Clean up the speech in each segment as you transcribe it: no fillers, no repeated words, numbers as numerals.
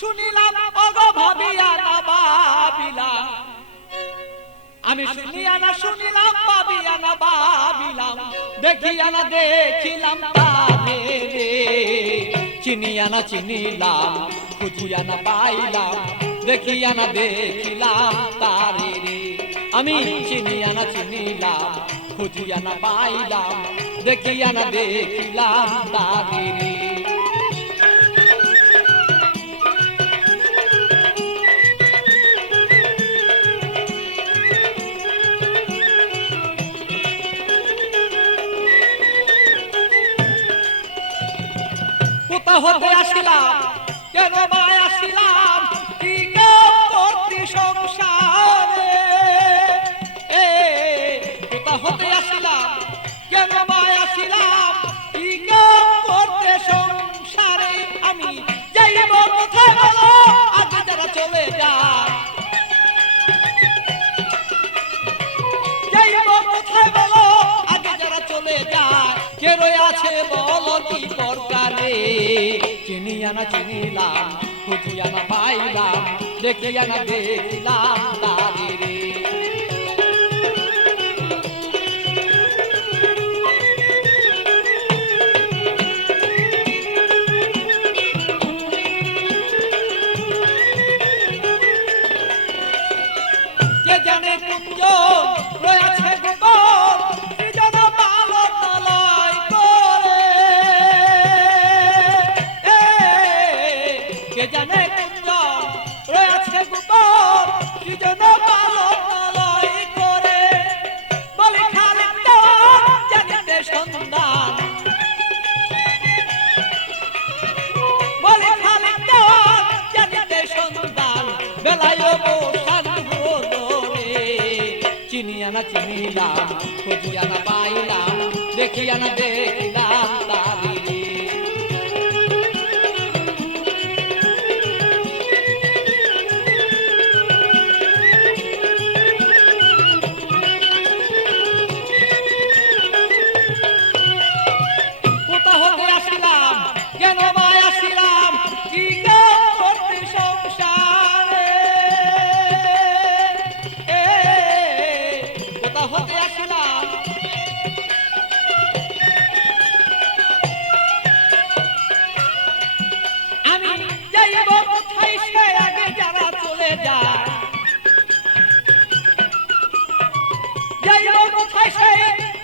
শুনিলাম ওগো ভাবিয়া না ভাবিলাম, আমি শুনিয়া না শুনিলাম ভাবিয়া না ভাবিলাম, দেখিয়া না দেখিলাম তারে রে। চিনিয়া না চিনিলাম, খুঁজিয়া না পাইলাম, দেখিয়া না দেখিলাম তারে রে। আমি চিনিয়া না চিনিলাম, খুঁজিয়া না পাইলাম, দেখিয়া না দেখিলাম তারে রে। কোথা হতে আসিলাম, কেন বা আসিলাম, কি কাম করতি সংসারে। কোথা হতে আসিলাম, কেন বা আসিলাম, কি কাম করতে সংসারে। আমি যাইব কোথায় বলো, আগে যারা চলে যায়। যাইব কোথায় বলো, আগে যারা চলে যায়। কে রয়ে আছে বলো কি দরকারে। চিনিয়া না চিনিলাম, খুঁজিয়া না পাইলাম, দেখিয়া না দেখিলাম তারে রে। কে জানে কুঞ্জ রয়েছে গোপন, কি জানে পালন লয় করে। কে জানে কুঞ্জ রয়েছে গোপন, কি জানে পালন লয় করে। বলি খালি তোর জানিতে সন্ধান, বলি খালি তোর জানিতে সন্ধান, বেলায় বসান রে। চিনিয়া না চিনিলাম, খুঁজিয়া না পাইলাম, দেখিয়া না দেখিলাম তারে রে। কোথা হতে আসিলাম, কেন বা আসিলাম, কি কাম করতে সংসারে। কোথা হতে আসিলাম, আমি যাইব কোথায় সে আগে যারা চলে যায়। যাইব কোথায় সে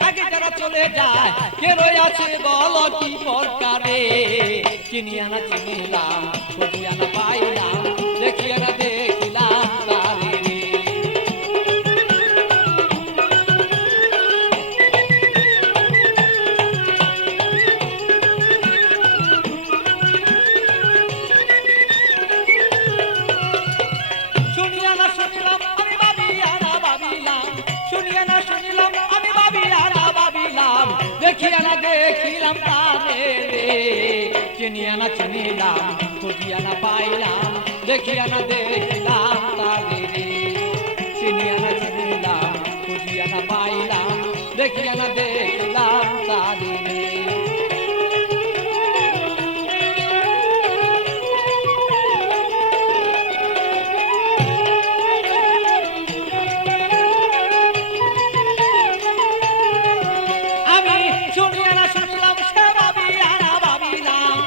আগে যারা চলে যায়। কে রয়ে আছে বলো কি দরকারে। চিনিয়া না চিনিলাম, খুঁজিয়া না পাইলাম, দেখিয়া না দেখিলাম তারে রে। শুনিয়া না শুনিলাম, আমি ভাবিয়া না ভাবিলাম, শুনিয়া না শুনিলাম, আমি ভাবিয়া না ভাবিলাম, দেখিয়া না দেখিলাম তারে রে। চিনিয়া না চিনিলাম, খুঁজিয়া না পাইলাম, দেখিয়া না দেখিলাম তারে রে। চিনিয়া না চিনিলাম, খুঁজিয়া না পাইলাম, দেখিয়া না দেখিলাম তারে রে। আমি শুনিয়া না শুনিলাম, সে ভাবিয়া না ভাবিলাম,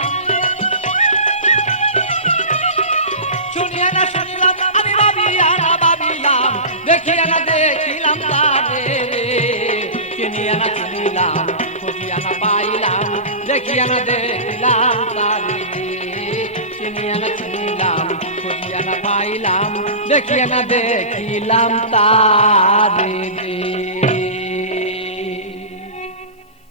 শুনিয়া না শুনিলাম, আমি ভাবিয়া না ভাবিলাম, দেখিয়া না দেখিলাম তারে রে। চিনিয়া না চিনিলাম, খুঁজিয়া না পাইলাম, দেখিয়া না দেখিলাম তারে রে। চিনিয়া না চিনিলাম, খুঁজিয়া না পাইলাম, দেখিয়া না দেখিলাম তারে রে।